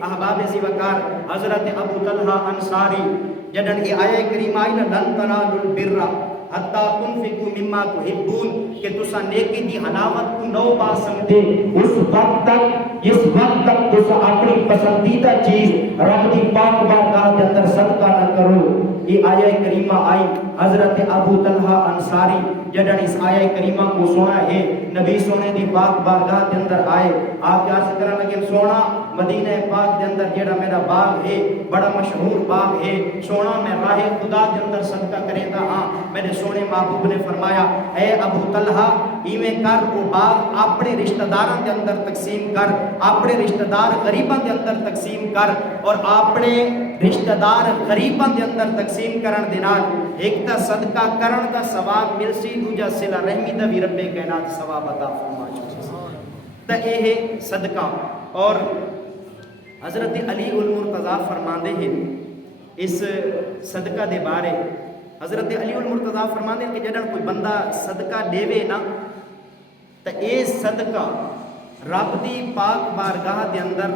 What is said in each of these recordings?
احباب زیوکار حضرت ابو طلحہ انصاری جدن یہ آیہ کریمہ آئی نا لن تنالوا البر حتی تنفقوا مما تحبون کہ تسا نیکی دی حلاوت کو نو پا سکتے اس وقت تک تسا اپنی پسندیدہ چیز رب دی پاک بارگاہ کے اندر صدقہ نہ کرو۔ یہ آیہ کریمہ آئی حضرت ابو طلحہ انصاری جدن اس آیہ کریمہ کو سنا ہے نبی سونے دی پاک بارگاہ کے اندر آئے آپ کیا سے کرنا لگے سونا مدینہ پاک کے اندر جیڑا میرا باغ ہے بڑا مشہور باغ ہے سونا میں راہ خدا کے اندر صدقہ کریں گا ہاں میرے سونے محبوب نے فرمایا اے ابو طلحہ ایویں کر وہ باغ اپنے رشتہ داراں کے اندر تقسیم کر اپنے رشتہ دار غریباں کے اندر تقسیم کر اور اپنے رشتہ دار غریباں کے اندر تقسیم کرن دے نال ایک تا صدقہ کرن دا ثواب مل سی دوجا صلہ رحمی دا بھی رب کائنات ثواب عطا فرما چکے تے اے ہے صدقہ۔ اور حضرت علی المرتضیٰ فرماندے ہیں اس صدقہ دے بارے حضرت علی المرتضیٰ فرماندے ہیں کہ جدن کوئی بندہ صدقہ دیوے نا تے اے صدقہ رب دی پاک بارگاہ دے اندر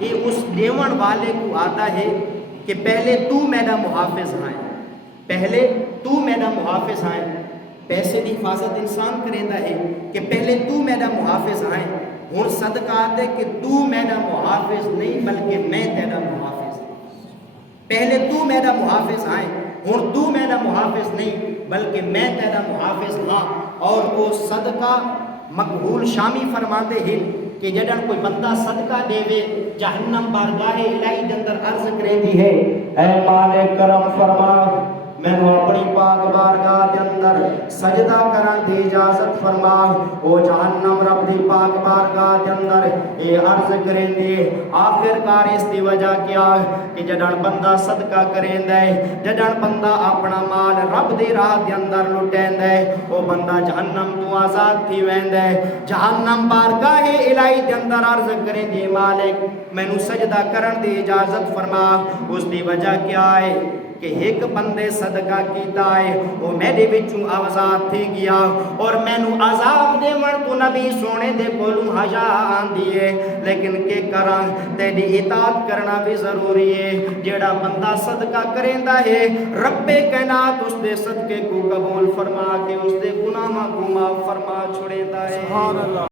یہ اس دیون والے کو آتا ہے کہ پہلے تو میرا محافظ آئے پہلے تو میرا محافظ آئے پیسے دی حفاظت انسان کریندہ ہے کہ پہلے تو میرا محافظ آئے ہوں صدقہ آتے کہ تو میرا محافظ نہیں بلکہ میں تیرا محافظ پہلے تو میرا محافظ آئے ہوں تو میرا محافظ نہیں بلکہ میں تیرا محافظ ہاں۔ اور وہ صدقہ مقبول شامی فرماتے ہیں کہ جدن کوئی بندہ صدقہ دے وے جہنم بارگاہ الہی دے اندر عرض کرے دی ہے اے مالک کرم فرما میں نے اپنی پاک بارگاہ دے اندر سجدہ کرن دی اجازت فرما او جہنم رب دی پاک بارگاہ دے اندر اے عرض کریں دے آخر کار اس دی وجہ کیا کہ جدن بندہ صدقہ کریں دے جدن بندہ اپنا مال رب دی راہ دے اندر لٹین دے او بندہ جہنم تو آزاد تھی وین دے جہنم بارگاہ الہی دے اندر عرض کریں دے مالک میں نے سجدہ کرن دی اجازت فرما اس دی وجہ کیا ہے کہ ایک بندے صدقہ کیتا ہے وہ میرے بچوں آزاد تھی گیا اور میں نو عذاب دے من تو نبی سونے دے کولوں حیا آندی ہے لیکن کہ کراں تیری اطاعت کرنا بھی ضروری ہے جیڑا بندہ صدقہ کریندا ہے رب کائنات اس دے صدقے کو قبول فرما کے اس دے گناہاں کو معاف فرما چھوڑیندا ہے سبحان اللہ۔